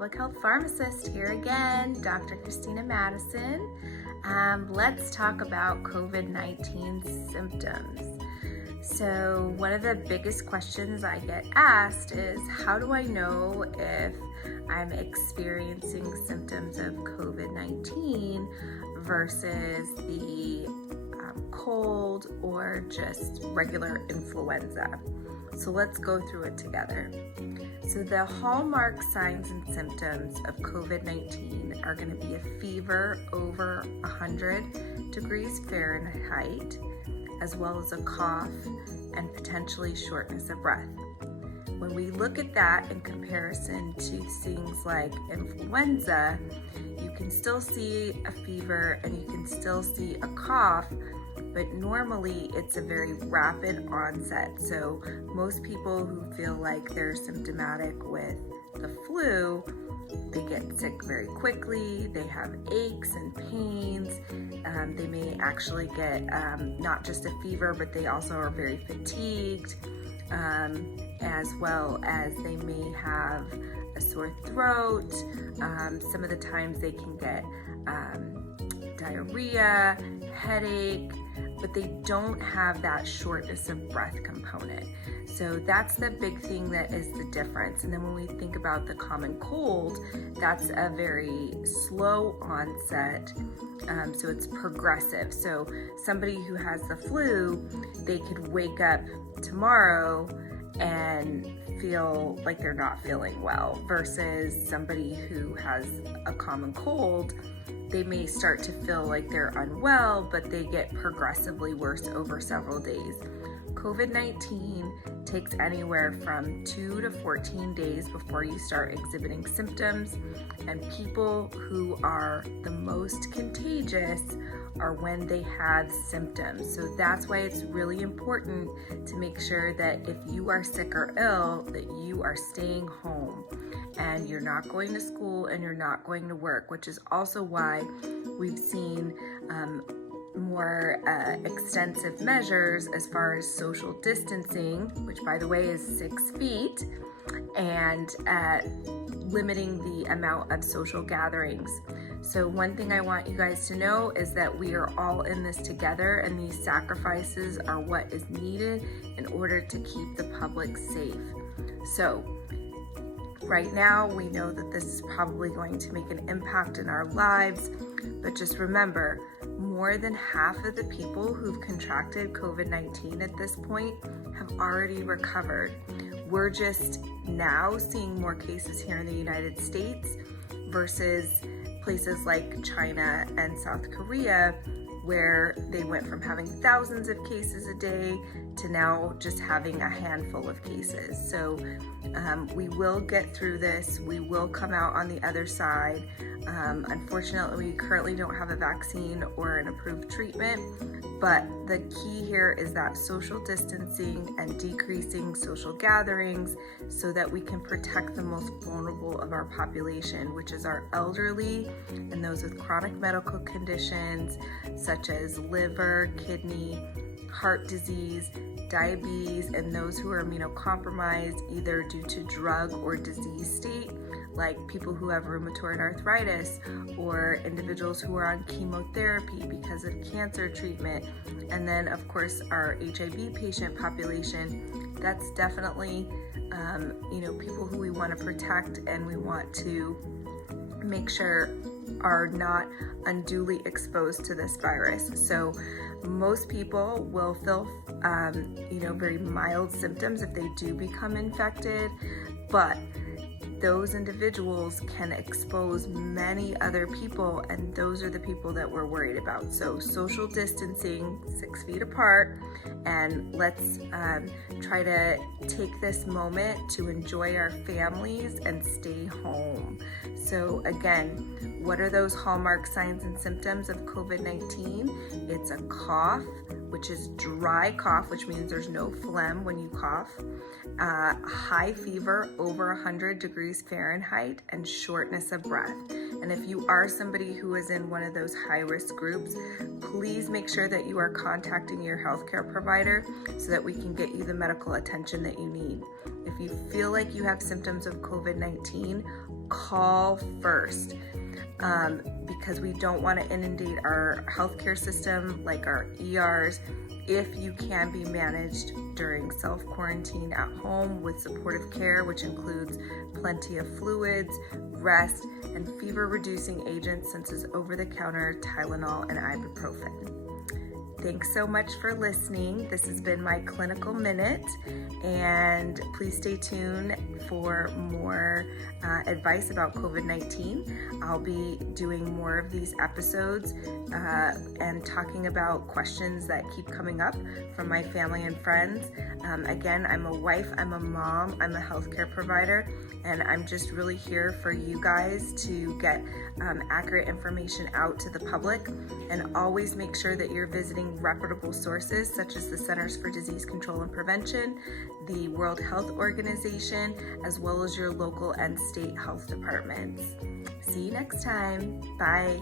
public health pharmacist here again, Dr. Christina Madison. Let's talk about COVID-19 symptoms. So one of the biggest questions I get asked is, how do I know if I'm experiencing symptoms of COVID-19 versus the cold or just regular influenza? So let's go through it together. So the hallmark signs and symptoms of COVID-19 are going to be a fever over 100 degrees Fahrenheit, as well as a cough and potentially shortness of breath. When we look at that in comparison to things like influenza, you can still see a fever and you can still see a cough, but normally it's a very rapid onset. So most people who feel like they're symptomatic with the flu, they get sick very quickly, they have aches and pains, they may actually get not just a fever, but they also are very fatigued, as well as they may have a sore throat. Some of the times they can get diarrhea, headache, but they don't have that shortness of breath component. So that's the big thing that is the difference. And then when we think about the common cold, that's a very slow onset, so it's progressive. So somebody who has the flu, they could wake up tomorrow and feel like they're not feeling well, versus somebody who has a common cold, they may start to feel like they're unwell, but they get progressively worse over several days. COVID-19 takes anywhere from 2 to 14 days before you start exhibiting symptoms, and people who are the most contagious are when they have symptoms. So that's why it's really important to make sure that if you are sick or ill, that you are staying home and you're not going to school and you're not going to work, which is also why we've seen more extensive measures as far as social distancing, which by the way is 6 feet, and limiting the amount of social gatherings. So one thing I want you guys to know is that we are all in this together, and these sacrifices are what is needed in order to keep the public safe. So right now, we know that this is probably going to make an impact in our lives, but just remember, more than half of the people who've contracted COVID-19 at this point have already recovered. We're just now seeing more cases here in the United States versus places like China and South Korea, where they went from having thousands of cases a day to now just having a handful of cases. So we will get through this. We will come out on the other side. Unfortunately, we currently don't have a vaccine or an approved treatment, but the key here is that social distancing and decreasing social gatherings so that we can protect the most vulnerable of our population, which is our elderly and those with chronic medical conditions such as liver, kidney, heart disease, diabetes, and those who are immunocompromised either due to drug or disease state, like people who have rheumatoid arthritis or individuals who are on chemotherapy because of cancer treatment. And then of course our HIV patient population, that's definitely people who we want to protect and we want to make sure are not unduly exposed to this virus. So most people will feel very mild symptoms if they do become infected, but those individuals can expose many other people, and those are the people that we're worried about. So social distancing, 6 feet apart, and let's try to take this moment to enjoy our families and stay home. So again, what are those hallmark signs and symptoms of COVID-19? It's a cough, which is dry cough, which means there's no phlegm when you cough, high fever over 100 degrees Fahrenheit, and shortness of breath. And if you are somebody who is in one of those high-risk groups, please make sure that you are contacting your healthcare provider so that we can get you the medical attention that you need. If you feel like you have symptoms of COVID-19, call first. Because we don't want to inundate our healthcare system like our ERs. If you can be managed during self-quarantine at home with supportive care, which includes plenty of fluids, rest, and fever-reducing agents such as over-the-counter Tylenol and ibuprofen. Thanks so much for listening. This has been my Clinical Minute, and please stay tuned for more advice about COVID-19. I'll be doing more of these episodes and talking about questions that keep coming up from my family and friends. Again, I'm a wife, I'm a mom, I'm a healthcare provider, and I'm just really here for you guys to get accurate information out to the public, and always make sure that you're visiting reputable sources such as the Centers for Disease Control and Prevention, the World Health Organization, as well as your local and state health departments. See you next time. Bye.